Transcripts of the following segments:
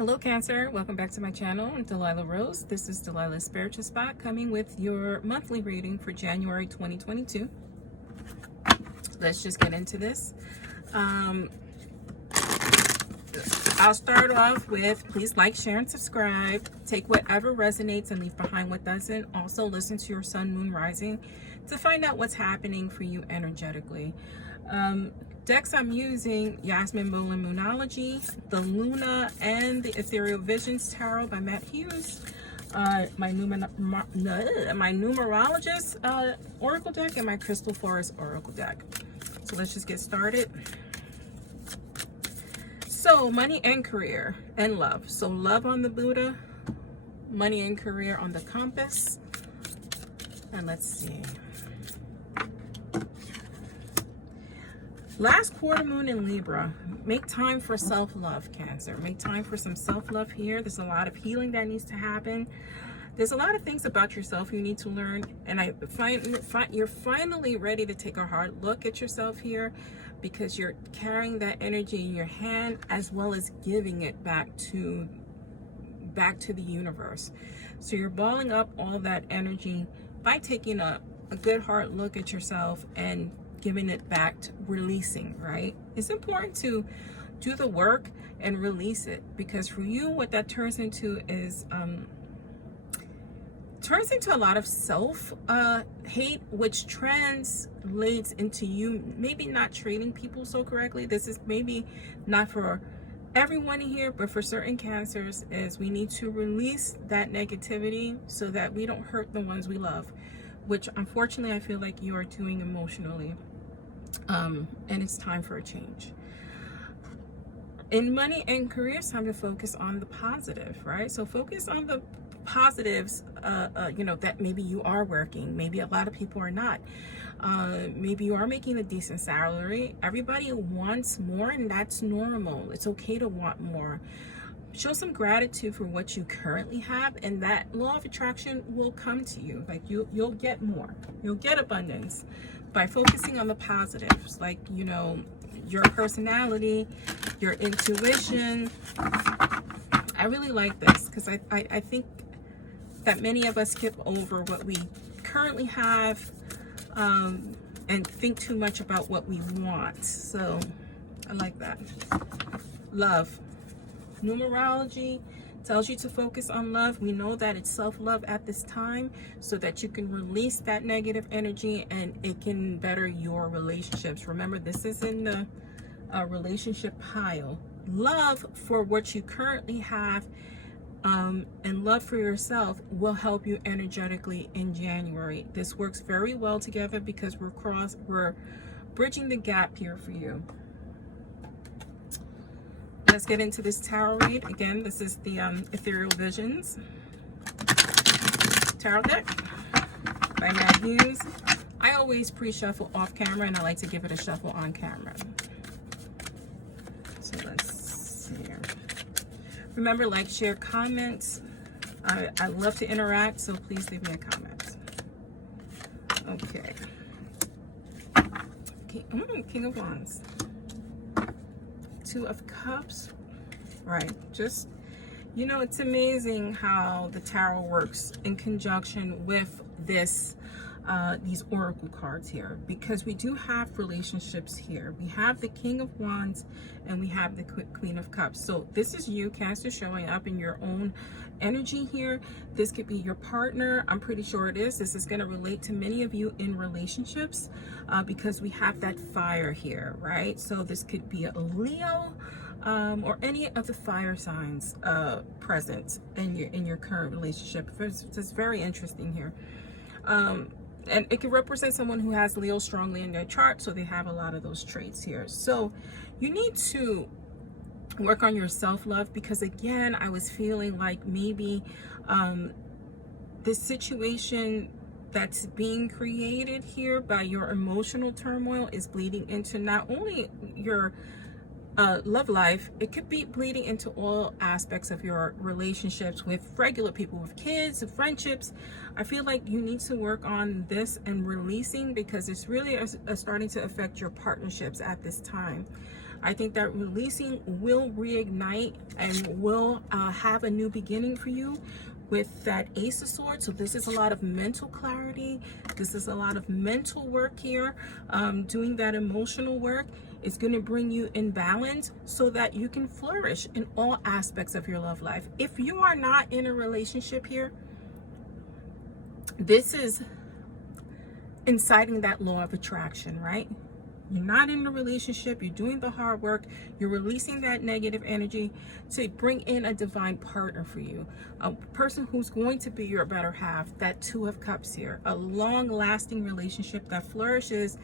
Hello Cancer, welcome back to my channel. I'm Delilah Rose. This is Delilah's Spiritual Spot, coming with your monthly reading for January 2022. Let's just get into this. I'll start off with please like, share, and subscribe. Take whatever resonates and leave behind what doesn't. Also listen to your sun, moon, rising to find out what's happening for you energetically. Decks I'm using: Yasmin Bolin Moonology, the Luna, and the Ethereal Visions Tarot by Matt Hughes. My numerologist oracle deck, and my Crystal Forest oracle deck. So let's just get started. So money and career and love. So love on the Buddha, money and career on the compass. And let's see. Last quarter moon in Libra. Make time for self-love, Cancer. Make time for some self-love here. There's a lot of healing that needs to happen. There's a lot of things about yourself you need to learn. And I find you're finally ready to take a hard look at yourself here, because you're carrying that energy in your hand as well as giving it back to the universe. So you're balling up all that energy by taking a good hard look at yourself and giving it back, releasing, right? It's important to do the work and release it, because for you, what that turns into is a lot of self hate, which translates into you maybe not treating people so correctly. This is maybe not for everyone here, but for certain Cancers, is we need to release that negativity so that we don't hurt the ones we love, which unfortunately I feel like you are doing emotionally. And it's time for a change. In money and career, it's time to focus on the positive, right? So focus on the positives, that maybe you are working, maybe a lot of people are not. Maybe you are making a decent salary. Everybody wants more, and that's normal. It's okay to want more. Show some gratitude for what you currently have, and that law of attraction will come to you. Like you'll get more. You'll get abundance by focusing on the positives, like, your personality, your intuition. I really like this because I think that many of us skip over what we currently have and think too much about what we want. So I like that. Love. Numerology tells you to focus on love. We know that it's self-love at this time, so that you can release that negative energy and it can better your relationships. Remember, this is in the relationship pile. Love for what you currently have and love for yourself will help you energetically in January. This works very well together because we're bridging the gap here for you. Let's get into this tarot read. Again, this is the Ethereal Visions tarot deck by Matt Hughes. I always pre-shuffle off camera, and I like to give it a shuffle on camera. So let's see here. Remember, like, share, comments. I love to interact, so please leave me a comment. Okay. King of Wands. Two of Cups. Right, just, it's amazing how the tarot works in conjunction with this these oracle cards here, because we do have relationships here. We have the King of Wands and we have the Queen of Cups. So this is you, Cancer, showing up in your own energy here. This could be your partner. I'm pretty sure it is. This is going to relate to many of you in relationships because we have that fire here, right? So this could be a Leo or any of the fire signs present in your current relationship. It's very interesting here. And it can represent someone who has Leo strongly in their chart, so they have a lot of those traits here. So you need to work on your self-love, because again, I was feeling like maybe this situation that's being created here by your emotional turmoil is bleeding into not only your love life, it could be bleeding into all aspects of your relationships with regular people, with kids, with friendships. I feel like you need to work on this and releasing, because it's really starting to affect your partnerships at this time. I think that releasing will reignite and will have a new beginning for you with that Ace of Swords. So this is a lot of mental clarity. This is a lot of mental work here. Doing that emotional work is going to bring you in balance so that you can flourish in all aspects of your love life. If you are not in a relationship here, this is inciting that law of attraction, right? You're not in a relationship, you're doing the hard work, you're releasing that negative energy to bring in a divine partner for you, a person who's going to be your better half. That Two of Cups here, a long-lasting relationship that flourishes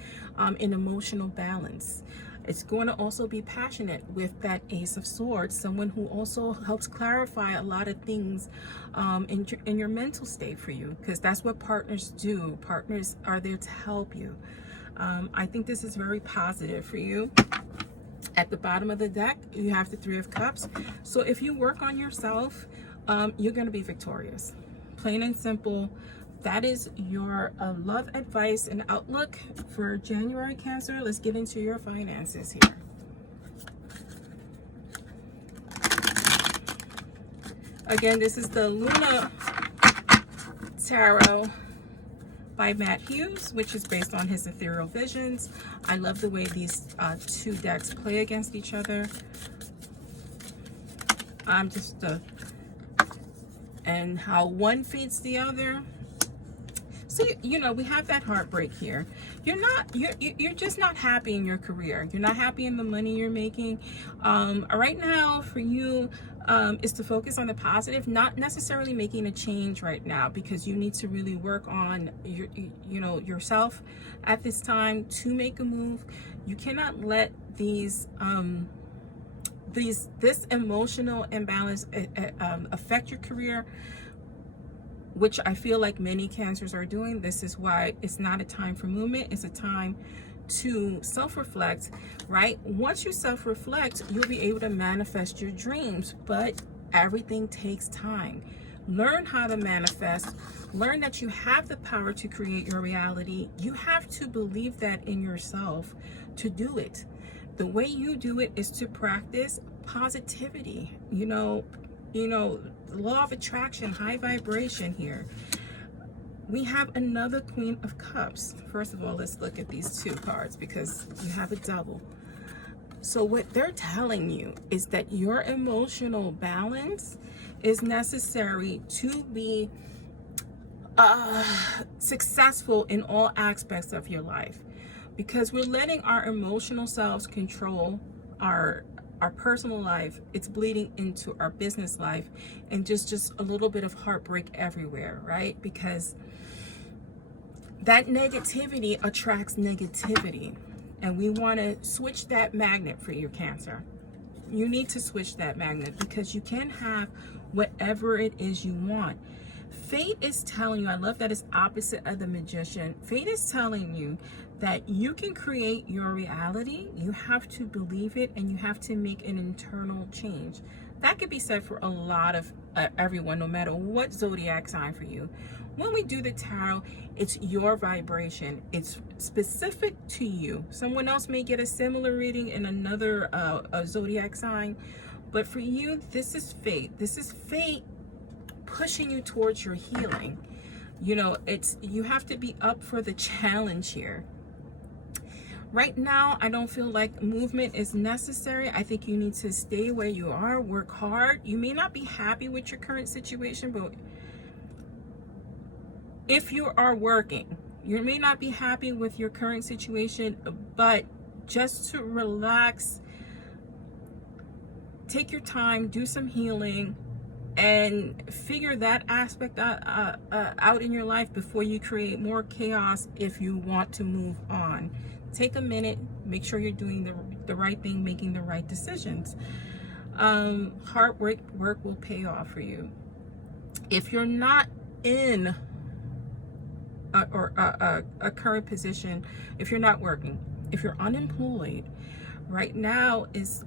in emotional balance. It's going to also be passionate with that Ace of Swords, someone who also helps clarify a lot of things in your mental state for you, because that's what partners do. Partners are there to help you. I think this is very positive for you. At the bottom of the deck, you have the Three of Cups. So if you work on yourself, you're going to be victorious. Plain and simple. That is your love advice and outlook for January, Cancer. Let's get into your finances here. Again, this is the Luna Tarot by Matt Hughes, which is based on his ethereal visions. I love the way these two decks play against each other. And how one feeds the other. So, you know, we have that heartbreak here. You're just not happy in your career. You're not happy in the money you're making. Right now for you is to focus on the positive, not necessarily making a change right now, because you need to really work on yourself at this time to make a move. You cannot let this emotional imbalance affect your career, which I feel like many Cancers are doing. This is why it's not a time for movement. It's a time to self-reflect, right? Once you self-reflect, you'll be able to manifest your dreams, but everything takes time. Learn how to manifest. Learn that you have the power to create your reality. You have to believe that in yourself to do it. The way you do it is to practice positivity. The law of attraction, high vibration here. We have another Queen of Cups. First of all, let's look at these two cards because you have a double. So what they're telling you is that your emotional balance is necessary to be successful in all aspects of your life, because we're letting our emotional selves control our personal life. It's bleeding into our business life, and just a little bit of heartbreak everywhere, right? Because that negativity attracts negativity, and we want to switch that magnet for you, Cancer. You need to switch that magnet because you can have whatever it is you want. Fate is telling you, I love that it's opposite of the Magician. Fate is telling you that you can create your reality. You have to believe it, and you have to make an internal change. That could be said for a lot of everyone, no matter what zodiac sign for you. When we do the tarot, it's your vibration. It's specific to you. Someone else may get a similar reading in another zodiac sign, but for you, this is fate. This is fate pushing you towards your healing. You have to be up for the challenge here. Right now, I don't feel like movement is necessary. I think you need to stay where you are, work hard. You may not be happy with your current situation, but if you are working, you may not be happy with your current situation, but just to relax, take your time, do some healing, and figure that aspect out in your life before you create more chaos if you want to move on. Take a minute, make sure you're doing the right thing, making the right decisions. Hard work will pay off for you. If you're not in a current position, if you're not working, if you're unemployed, right now is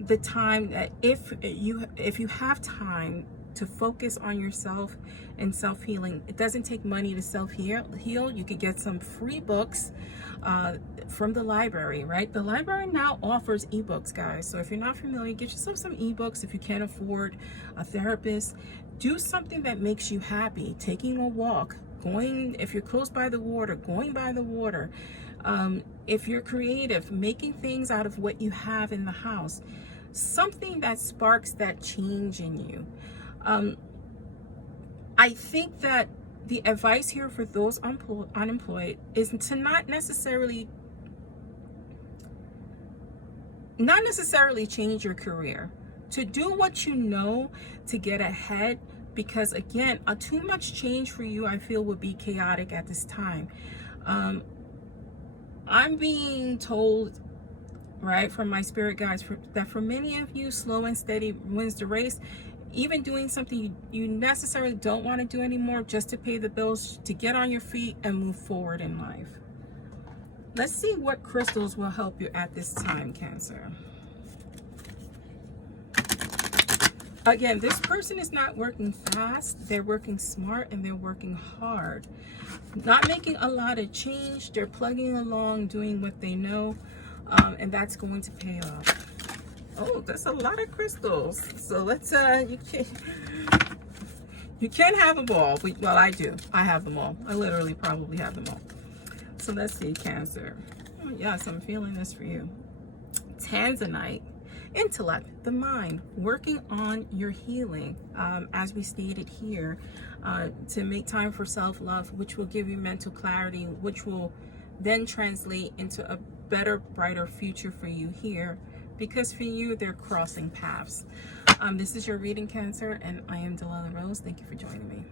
the time that if you have time to focus on yourself and self-healing. It doesn't take money to self-heal. You could get some free books from the library, right? The library now offers ebooks, guys. So if you're not familiar, get yourself some ebooks. If you can't afford a therapist, do something that makes you happy. Taking a walk, going, if you're close by the water, going by the water. If you're creative, making things out of what you have in the house. Something that sparks that change in you. I think that the advice here for those unemployed is to not necessarily change your career, to do what you know to get ahead, because again, too much change for you, I feel, would be chaotic at this time. I'm being told, right, from my spirit guides, that for many of you, slow and steady wins the race. Even doing something you necessarily don't want to do anymore just to pay the bills, to get on your feet and move forward in life. Let's see what crystals will help you at this time, Cancer. Again, this person is not working fast. They're working smart and they're working hard. Not making a lot of change. They're plugging along, doing what they know, and that's going to pay off. Oh, that's a lot of crystals. So let's, you can't have them all. Well, I do. I have them all. I literally probably have them all. So let's see, Cancer. Oh, yes, I'm feeling this for you. Tanzanite. Intellect, the mind, working on your healing, as we stated here, to make time for self-love, which will give you mental clarity, which will then translate into a better, brighter future for you here, because for you, they're crossing paths. This is your reading, Cancer, and I am Delilah Rose. Thank you for joining me.